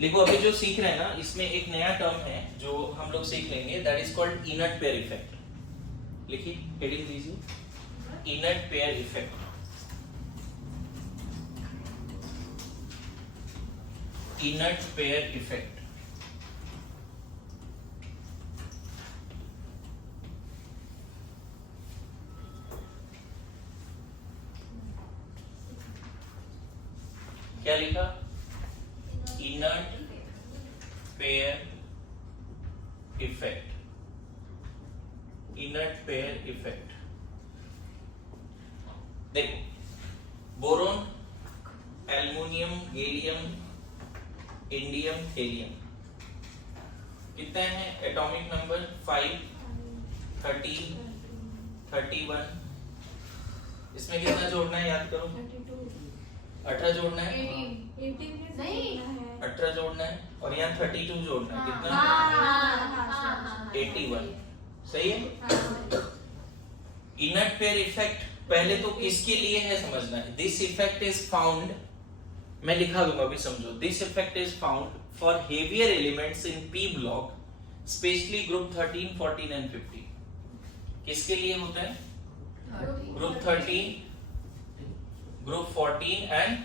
देखो अभी जो सीख रहे हैं ना, इसमें एक नया टर्म है जो हम लोग सीख लेंगे, that is called inert pair effect. लिखिए, हेडिंग दीजिए, inert pair effect. Inert pair effect. क्या लिखा? Inert pair effect. Inert pair effect. देखो, boron, aluminium, gallium, indium, helium, कितने हैं एटॉमिक नंबर? 5, 30, 31। इसमें कितना जोड़ना है याद करो? 18 जोड़ना है, 18 जोड़ना है, और यहाँ 32 जोड़ना है। कितना? 81। सही है। इनर्ट पेयर इफेक्ट पहले तो किसके लिए है समझना है। दिस इफेक्ट इज फाउंड, मैं लिखा दूंगा अभी समझो। This effect is found for heavier elements in P block, specially group 13, 14 and 15। किसके लिए होता है? Group 13, group 14 and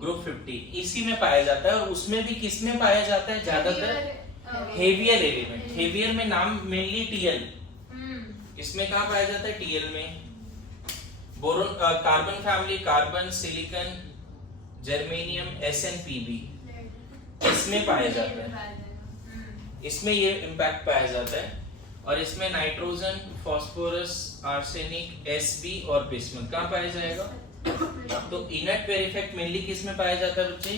group 15। इसी में पाया जाता है। और उसमें भी किस में पाया जाता है ज्यादातर? Heavier element. हेवियर में नाम मेनली टीएल। इसमें कहाँ पाया जाता है? टीएल में। Boron, carbon family, carbon, silicon, germanium, SnPb, इसमें पाया जाता है। इसमें ये इंपैक्ट पाया जाता है। और इसमें नाइट्रोजन, फास्फोरस, आर्सेनिक, Sb और बिस्मथ कहाँ पाया जाएगा? तो इनर्ट पेयर इफेक्ट मेनली किस में पाया जाता है बच्चे?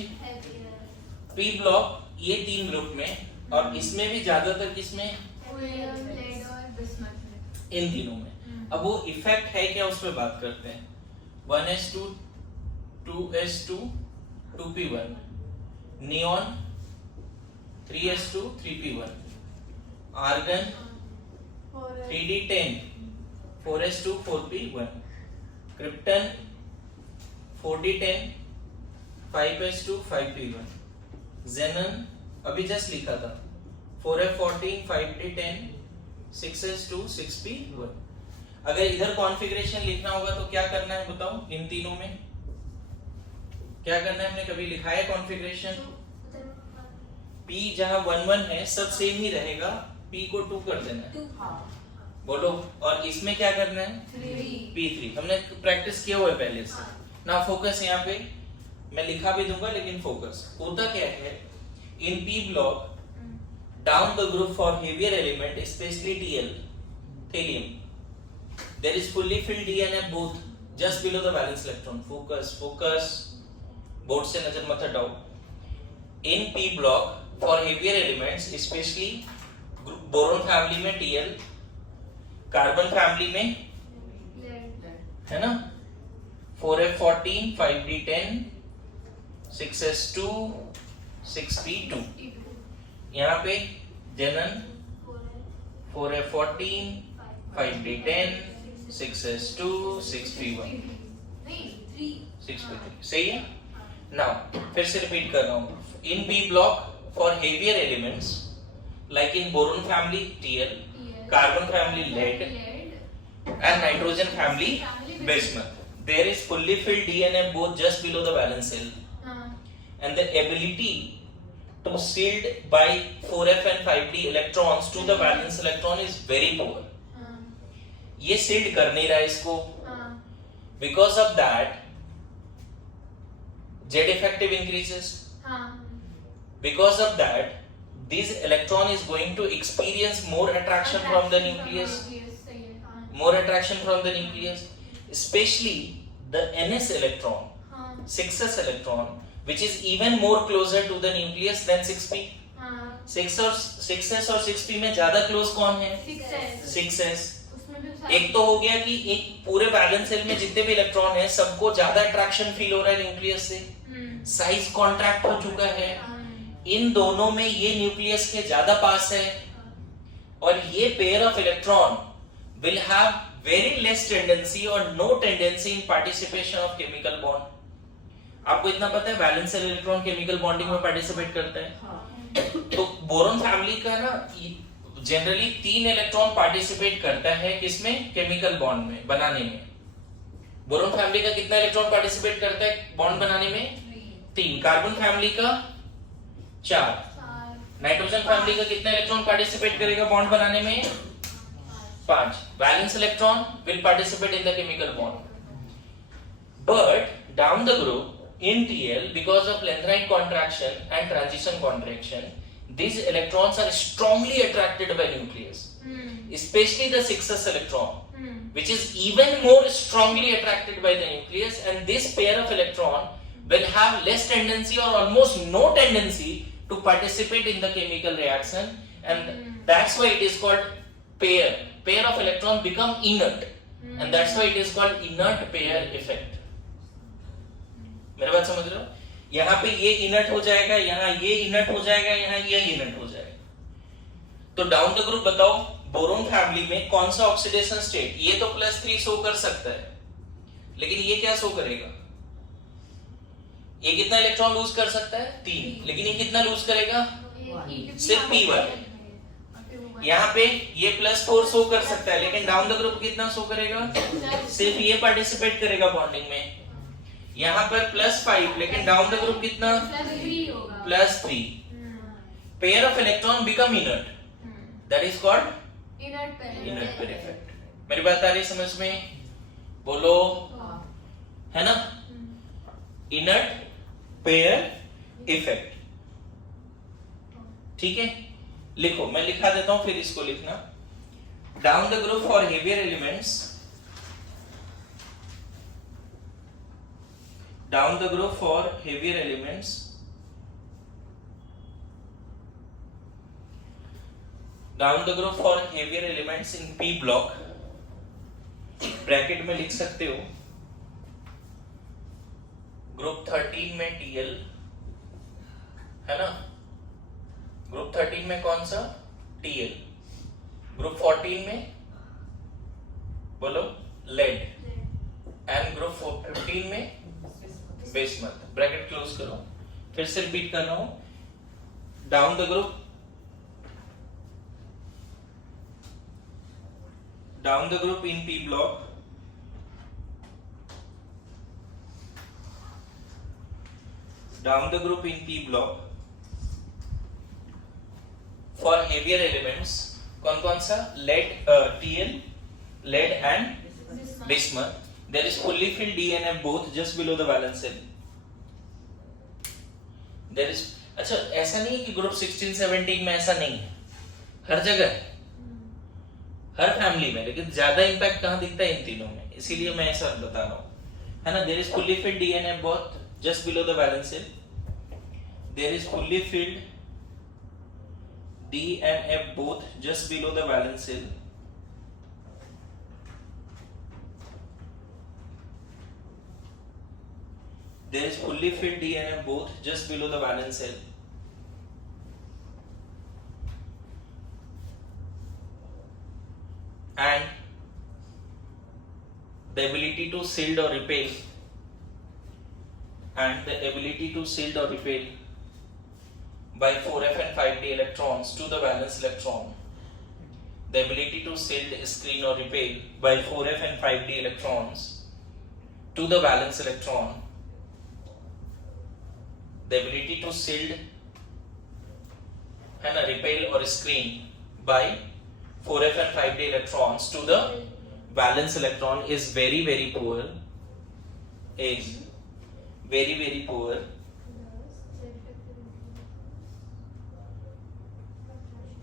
पी ब्लॉक, ये 3 ग्रुप में, और इसमें भी ज्यादातर किसमें? इन तीनों में। अब वो इफेक्ट है क्या, उस पर बात करते हैं। 1s2, 2s2, 2p1, neon 3s2, 3p1, argon 3d10, 4s2, 4p1, krypton 4d10, 5s2, 5p1, जेनन अभी जस्ट लिखा था 4f14, 5d10, 6s2, 6p1। अगर इधर कॉन्फ़िगरेशन लिखना होगा तो क्या करना है बताओ? इन तीनों में क्या करना है? हमने कभी लिखा है कॉन्फ़िगरेशन? P जहां 1 1 है सब सेम ही रहेगा, P को 2 कर देना है। बोलो। और इसमें क्या करना है? P3। हमने प्रैक्टिस किया हुआ है पहले से ना। फोकस यहाँ पे मैं लिखा भी दूंगा, लेकिन फोकस होता क्या है इन P block, down the group for heavier element, especially TL, thallium, there is fully filled DNA both just below the valence electron. Focus, board से नजर मत हटाओ। In P block for heavier elements, especially boron family में TL, carbon family में है ना 4f14, 5d10, 6s2, 6p2। यहाँ पे जनन 4f14, 5d10, 6s2, 6p1, 6p3। सही है। नाउ फिर से रिपीट कर रहा हूँ। In B block for heavier elements like in boron family Tl, carbon family lead and nitrogen family bismuth, there is fully filled DNA both just below the valence shell, and the ability to shield by 4f and 5d electrons to the valence electron is very poor. ये shield कर नहीं रहा इसको, because of that Z effective increases, because of that this electron is going to experience more attraction from the nucleus, more attraction from the nucleus, especially the ns electron, 6s electron, which is even more closer to the nucleus than 6p. 6s और 6p में ज्यादा close कौन है? 6s। एक तो हो गया कि एक पूरे बैलेंस सेल में जितने भी इलेक्ट्रॉन है सबको ज्यादा अट्रैक्शन फील हो रहा है न्यूक्लियस से, साइज कॉन्ट्रैक्ट हो चुका है। इन दोनों में ये न्यूक्लियस के ज्यादा पास है, और ये pair of electron will have very less tendency or no tendency in participation of chemical bond. आपको इतना पता है वैलेंस इलेक्ट्रॉन केमिकल बॉन्डिंग में पार्टिसिपेट करता है। तो बोरोन फैमिली का ना जनरली 3 इलेक्ट्रॉन पार्टिसिपेट करता है किसमें, केमिकल बॉन्ड में बनाने में। बोरोन फैमिली का कितना इलेक्ट्रॉन पार्टिसिपेट करता है बॉन्ड बनाने में, 3। कार्बन फैमिली का 4। नाइट्रोजन फैमिली का कितना इलेक्ट्रॉन पार्टिसिपेट करेगा बॉन्ड बनाने में, 5। Valence electron will participate in the chemical bond, but down the group in TL, because of lanthanide contraction and transition contraction, these electrons are strongly attracted by nucleus, especially the 6s electron, which is even more strongly attracted by the nucleus, and this pair of electron will have less tendency or almost no tendency to participate in the chemical reaction, and that's why it is called pair of electrons become inert, and that's why it is called inert pair effect. मेरा बात समझ रहे हो, यहाँ पे ये inert हो जाएगा, यहाँ ये इनर्ट हो जाएगा, यहाँ ये इनर्ट हो जाएगा। तो डाउन द ग्रुप बताओ बोरोन फैमिली में कौन सा ऑक्सीडेशन स्टेट, ये तो +3 शो कर सकता है, लेकिन ये क्या शो करेगा, ये कितना इलेक्ट्रॉन लूज कर सकता है, 3, लेकिन ये कितना लूज करेगा, सिर्फ P1। यहाँ पे ये +4 शो कर सकता है, लेकिन डाउन द ग्रुप कितना शो करेगा, सिर्फ ये पार्टिसिपेट करेगा बॉन्डिंग में। यहाँ पर +5, लेकिन डाउन द ग्रुप कितना, +3। Pair of electron become inert, that is called inert pair effect. मेरी बात आ रही समझ में, बोलो, है ना, इनर्ट पेयर इफेक्ट। ठीक है, लिखो, मैं लिखा देता हूं, फिर इसको लिखना। Down the group for heavier elements, down the group for heavier elements, down the group for heavier elements in P block, bracket में लिख सकते हो, ग्रुप 13 में Tl, है ना, ग्रुप 13 में कौन सा, Tl, ग्रुप 14 में बोलो लेड, एंड ग्रुप 15 में बेसमत। ब्रैकेट क्लोज करो, फिर से रिपीट कर रहा हूं, down the group, down the group in P block, down the group in P block for heavier elements, कौन कौन सा, lead, Tl, lead and bismuth, there is fully filled DNF both just below the valence shell. There is, अच्छा ऐसा नहीं है कि group 16 17 में ऐसा नहीं है, हर जगह, हर फैमिली में, लेकिन ज्यादा इंपैक्ट कहां दिखता है, इन तीनों में, इसीलिए मैं ऐसा बता रहा हूं, है ना। there is fully filled DNF both just below the valence shell, there is fully filled DNF both just below the valence shell, there is fully filled DNF both just below the valence shell, and the ability to shield or repel, and the ability to shield or repel by 4f and 5d electrons to the valence electron, the ability to shield, screen or repel by 4f and 5d electrons to the valence electron, the ability to shield and repel or screen by 4f and 5d electrons to the valence electron is very very poor, is very poor,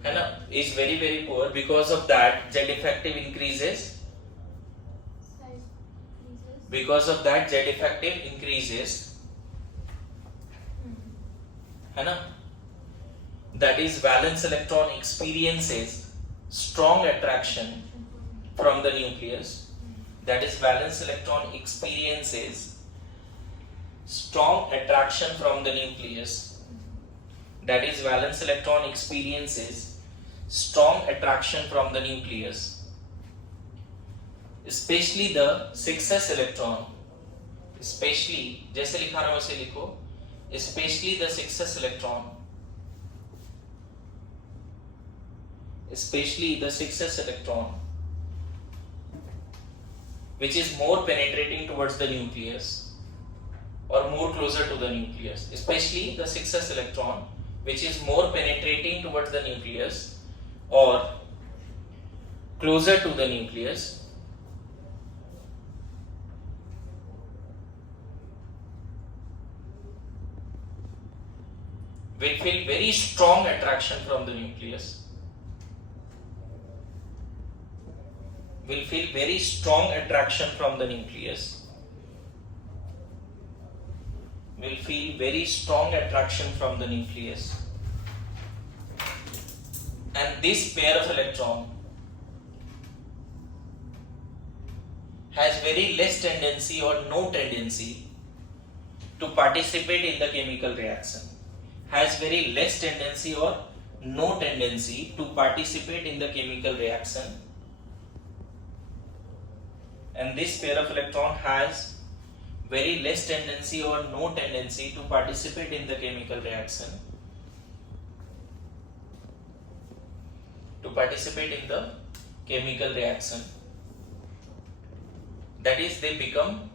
है ना, is very poor. Because of that Z effective increases, because of that Z effective increases, है ना, that is valence electron experiences strong attraction from the nucleus, that is valence electron experiences strong attraction from the nucleus, that is valence electron experiences strong attraction from the nucleus, especially the 6s electron, specially जैसे लिखा रहा हूं वैसे लिखो, specially the 6s electron, especially the 6s electron which is more penetrating towards the nucleus or more closer to the nucleus, especially the 6s electron which is more penetrating towards the nucleus or closer to the nucleus will feel very strong attraction from the nucleus, will feel very strong attraction from the nucleus, will feel very strong attraction from the nucleus, and this pair of electron has very less tendency or no tendency to participate in the chemical reaction, has very less tendency or no tendency to participate in the chemical reaction, and this pair of electron has very less tendency or no tendency to participate in the chemical reaction, that is they become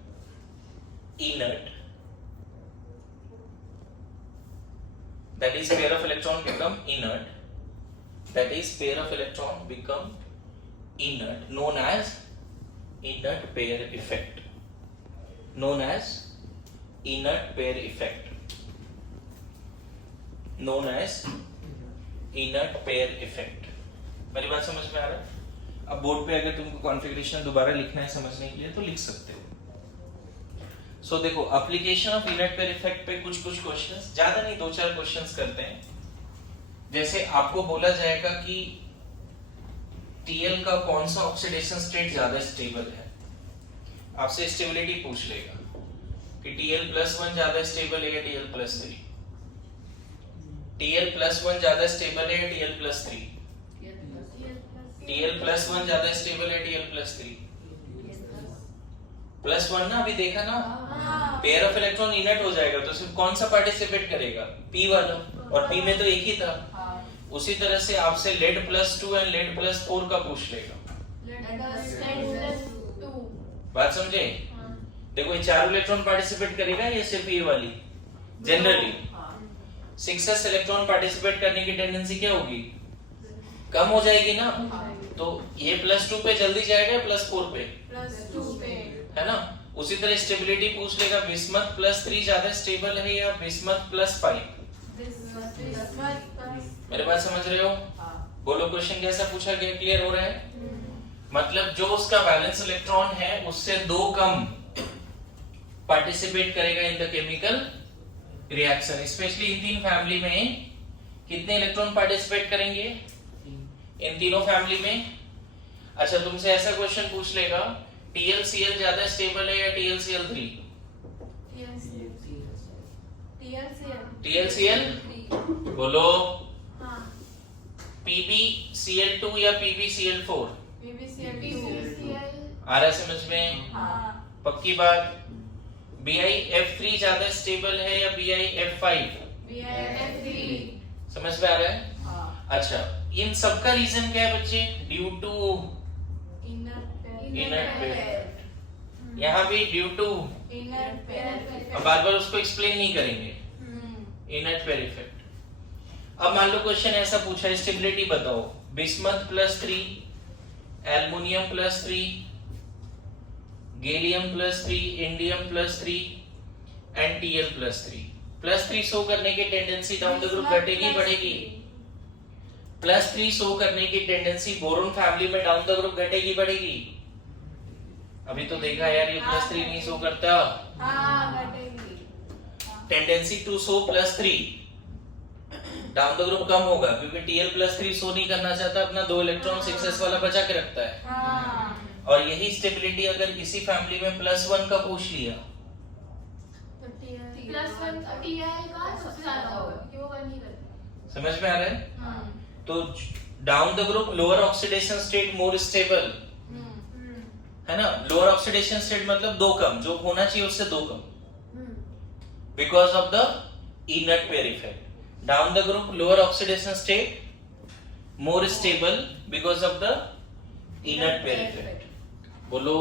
inert, that is pair of electron become inert, that is pair of electron become inert, known as inert pair effect, known as inert pair effect, known as inert pair effect। मेरी बात समझ में आ रहा है? अब board पे अगर तुमको कॉन्फ़िगरेशन दोबारा लिखना है समझने के लिए तो लिख सकते हो। सो देखो application of inert pair effect पे कुछ क्वेश्चंस, ज्यादा नहीं 2-4 क्वेश्चंस करते हैं। जैसे आपको बोला जाएगा कि टीएल का कौन सा ऑक्सीडेशन स्टेट ज्यादा स्टेबल है, आपसे स्टेबिलिटी पूछ लेगा कि Tl+1 ज्यादा स्टेबल है या Tl+3, Tl+1 ज्यादा स्टेबल है या Tl+3, Tl+1 ज्यादा स्टेबल है Tl+3, +1 ना, अभी देखा ना, पेयर ऑफ इलेक्ट्रॉन इनर्ट हो जाएगा तो सिर्फ कौन सा पार्टिसिपेट करेगा, P वाला, और P में तो एक ही था। उसी तरह से आपसे लेड+2 एंड लेड+4 का पूछ लेगा। बात समझे? देखो ये चार इलेक्ट्रॉन पार्टिसिपेट करेगा या सिर्फ ये वाली? जनरली 6s इलेक्ट्रॉन पार्टिसिपेट करने की टेंडेंसी क्या होगी, कम हो जाएगी ना, तो ये +2 पे जल्दी जाएगा +4 पे, +2 पे, है ना। उसी तरह स्टेबिलिटी पूछ लेगा, बिस्मथ +3 ज्यादा स्टेबल है या बिस्मथ +5? मेरे बात समझ रहे हो? बोलो क्वेश्चन कैसा पूछा गया, क्लियर हो रहा है? मतलब जो उसका बैलेंस इलेक्ट्रॉन है उससे 2 कम पार्टिसिपेट करेगा in the chemical reaction. Specially in 3 family में कितने इलेक्ट्रॉन पार्टिसिपेट करेंगे इन तीनों फैमिली में? अच्छा तुमसे ऐसा क्वेश्चन पूछ लेगा, TlCl ज्यादा स्टेबल है या TlCl3? TlCl बोलो, PbCl2 या PbCl4? आ रहा है समझ में? पक्की बात। BiF3 ज्यादा स्टेबल है या BiF5? समझ में आ रहा है? अच्छा इन सबका रीजन क्या है बच्चे? ड्यू टू इनर्ट पेयर, यहाँ भी ड्यू टू इनर्ट पेयर। अब बार बार उसको एक्सप्लेन नहीं करेंगे, इनर्ट पेयर इफेक्ट। अब मान लो क्वेश्चन ऐसा पूछा है, स्टेबिलिटी बताओ, bismuth +3, aluminium +3, gallium +3, indium +3 and Tl+3। +3 show करने की टेंडेंसी डाउन द ग्रुप घटेगी बढ़ेगी? +3 शो करने की टेंडेंसी बोरोन फैमिली में डाउन द ग्रुप घटेगी बढ़ेगी? अभी तो देखा यार ये +3 नहीं शो करता, घटेगी। Tendency to show +3 down the group कम होगा क्योंकि Tl+3 शो नहीं करना चाहता, अपना 2 इलेक्ट्रॉन 6s वाला बचा के रखता है। और यही स्टेबिलिटी अगर इसी फैमिली में +1 का पूछ लिया समझ में आ रहा है? तो down the group lower oxidation state more stable, है ना, लोअर ऑक्सीडेशन स्टेट मतलब 2 कम, जो होना चाहिए उससे 2 कम, because of the inert pair effect. Down the group lower oxidation state more stable because of the inert pair effect. बोलो,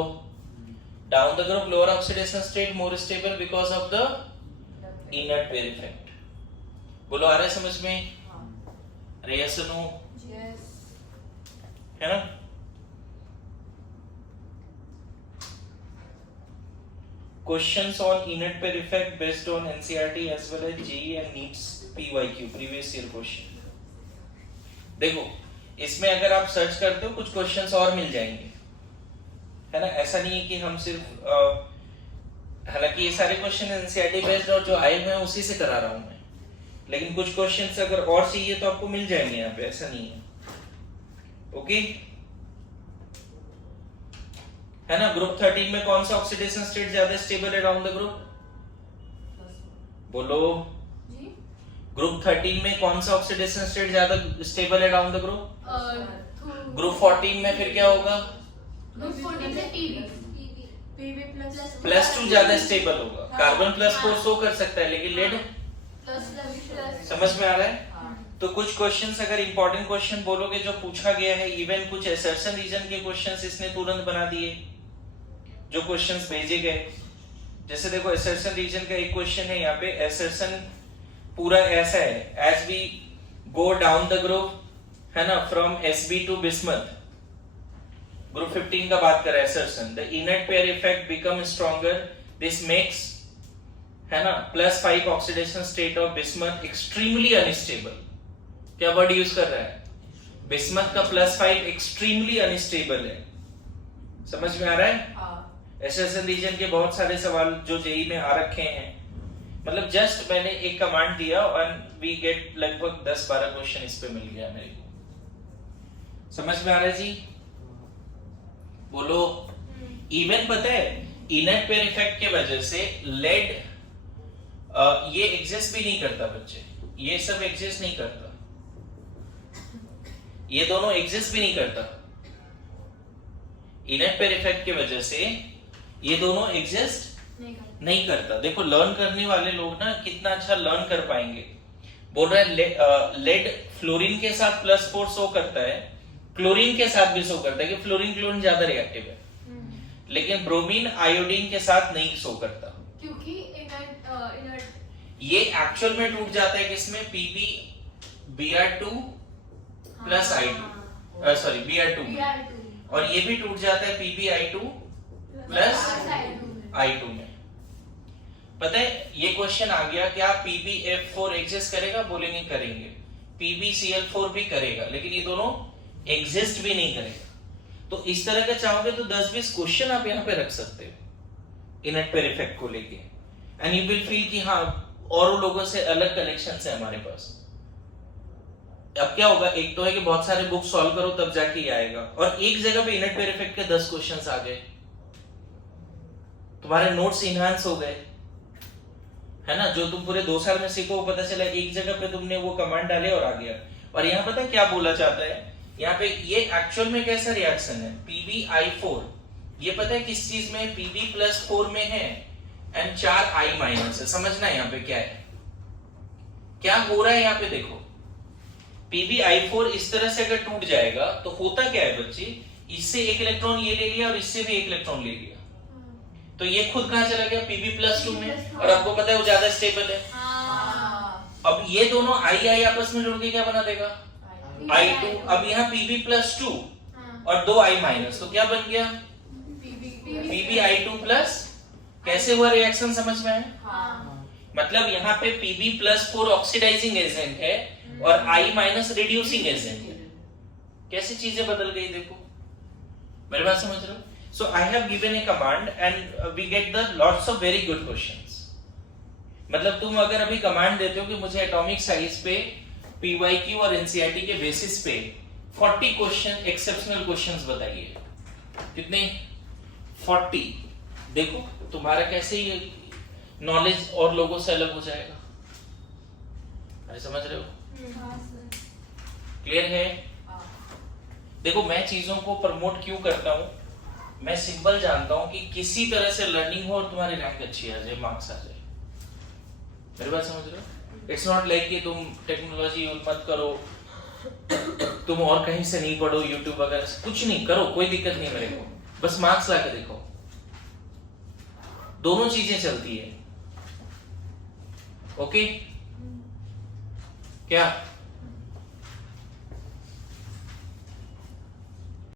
down the group lower oxidation state more stable because of the inert pair effect. बोलो, आ रहा है समझ में? अरे yes no, है ना? Questions on inert pair effect based on NCERT as well as JEE and NEET's PYQ previous year question। देखो, इसमें अगर आप सर्च करते हो कुछ क्वेश्चंस और मिल जाएंगे, है ना? ऐसा नहीं है कि हम सिर्फ हालांकि ये सारे क्वेश्चन NCERT बेस्ड और जो आए हुए हैं उसी से करा रहा हूं मैं, लेकिन कुछ क्वेश्चंस अगर और चाहिए तो आपको मिल जाएंगे यहाँ पे, ऐसा नहीं है। ओके, है ना? ग्रुप 13 में कौन सा ऑक्सीडेशन स्टेट ज्यादा स्टेबल है डाउन द ग्रुप? बोलो जी? ग्रुप 13 में कौन सा ऑक्सीडेशन स्टेट ज्यादा स्टेबल है डाउन द ग्रुप? ग्रुप 14 में फिर क्या होगा? ग्रुप 14 में पीबी प्लस 2 ज्यादा स्टेबल होगा। कार्बन प्लस 4 शो कर सकता है, लेकिन लेड समझ में आ रहा है? तो कुछ क्वेश्चंस अगर इंपॉर्टेंट क्वेश्चन बोलोगे जो पूछा गया है, इवन कुछ असर्शन रीजन के क्वेश्चंस इसने तुरंत बना दिए जो क्वेश्चंस भेजे गए। जैसे देखो, असर्शन रीजन का एक क्वेश्चन है यहाँ पे, असर्शन पूरा ऐसा है, as we go down the group, है ना, from SB to bismuth, group 15 का बात कर रहा है assertion, the inert pair effect become stronger, this makes, है ना, +5 oxidation state of bismuth extremely unstable. क्या वर्ड यूज कर रहा है? बिस्मथ का +5 एक्सट्रीमली अनस्टेबल है। समझ में आ रहा है? एसएसएन रीजन के बहुत सारे सवाल जो जेई में आ रखे हैं, मतलब जस्ट मैंने एक कमांड दिया और वी गेट लगभग 10-12 क्वेश्चन इस पे मिल गया मेरे को। समझ में आ रहा है जी? बोलो। इवन पता है इनर्ट पेयर इफेक्ट के वजह से लेड ये एग्जिस्ट भी नहीं करता बच्चे, ये सब एग्जिस्ट नहीं करता, ये दोनों एग्जिस्ट भी नहीं करता। इनर्ट पेयर इफेक्ट की वजह से ये दोनों एग्जिस्ट नहीं करता। देखो, लर्न करने वाले लोग ना कितना अच्छा लर्न कर पाएंगे। बोल रहा है लेड फ्लोरीन के साथ +4 शो करता है, क्लोरीन के साथ भी शो करता है कि फ्लोरीन क्लोरीन ज्यादा रिएक्टिव है, लेकिन ब्रोमीन आयोडीन के साथ नहीं शो करता, क्योंकि ये एक्चुअल में टूट जाता है किसमें? PbBr2 plus I2, sorry Br2 में, और ये भी टूट जाता है PbI2 प्लस I2 में। पता है ये क्वेश्चन आ गया, क्या PbF4 एग्जिस्ट करेगा? बोलेंगे करेंगे। PbCl4 भी करेगा, लेकिन ये दोनों एग्जिस्ट भी नहीं करेगा। तो इस तरह का चाहोगे तो 10-20 क्वेश्चन आप यहाँ पे रख सकते हो इनर्ट पेयर इफेक्ट को लेके, एंड यू विल फील कि हाँ और लोगों से अलग कनेक्शन है हमारे पास। अब क्या होगा, एक तो है कि बहुत सारे बुक सॉल्व करो तब जाके ये आएगा, और एक जगह पे इनर्ट पेयर इफेक्ट के 10 क्वेश्चंस आ गए, तुम्हारे नोट्स इनहांस हो गए, है ना? जो तुम पूरे 2 साल में सीखो पता चला एक जगह पे तुमने वो कमांड डाले और आ गया। और यहाँ पता है क्या बोला चाहता है यहाँ पे? ये एक्चुअल में कैसा रिएक्शन है? PbI4, ये पता है किस चीज में? Pb+4 में है एंड 4 I- है। समझना है यहाँ पे क्या है, क्या हो रहा है यहाँ पे। देखो, PbI4 इस तरह से अगर टूट जाएगा तो होता क्या है बच्चे? इससे एक इलेक्ट्रॉन ये ले लिया और इससे भी एक इलेक्ट्रॉन ले लिया, तो ये खुद कहां चला गया? Pb+2 में, और आपको पता है वो ज्यादा स्टेबल है। अब ये दोनों I आपस में जुड़ के क्या बना देगा? I2। अब यहाँ Pb+2 और 2 I-, तो क्या बन गया? PbI2+। कैसे हुआ रिएक्शन, समझ में है? मतलब यहाँ पे Pb+4 ऑक्सीडाइजिंग एजेंट है और I- रिड्यूसिंग एजेंट है। कैसी चीजें बदल गई देखो, मेरे बात समझ रहे हो? So I have given a command and we get the lots of very good questions। मतलब तुम अगर अभी कमांड देते हो कि मुझे एटॉमिक साइज पे PYQ और NCERT के बेसिस पे 40 क्वेश्चन एक्सेप्शनल क्वेश्चंस बताइए, कितने? 40। देखो तुम्हारा कैसे ये नॉलेज और लोगों से अलग हो जाएगा। अरे समझ रहे हो? क्लियर है? देखो मैं चीजों को प्रमोट क्यों करता हूं, मैं सिंपल जानता हूं कि किसी तरह से लर्निंग हो और तुम्हारी रैंक अच्छी आ जाए, मार्क्स आ जाए। मेरी बात समझ रहे हो? इट्स नॉट लाइक कि तुम टेक्नोलॉजी यूज मत करो, तुम और कहीं से नहीं पढ़ो, यूट्यूब वगैरह से कुछ नहीं करो, कोई दिक्कत नहीं मेरे को, बस मार्क्स लाके देखो। दोनों चीजें चलती है। ओके क्या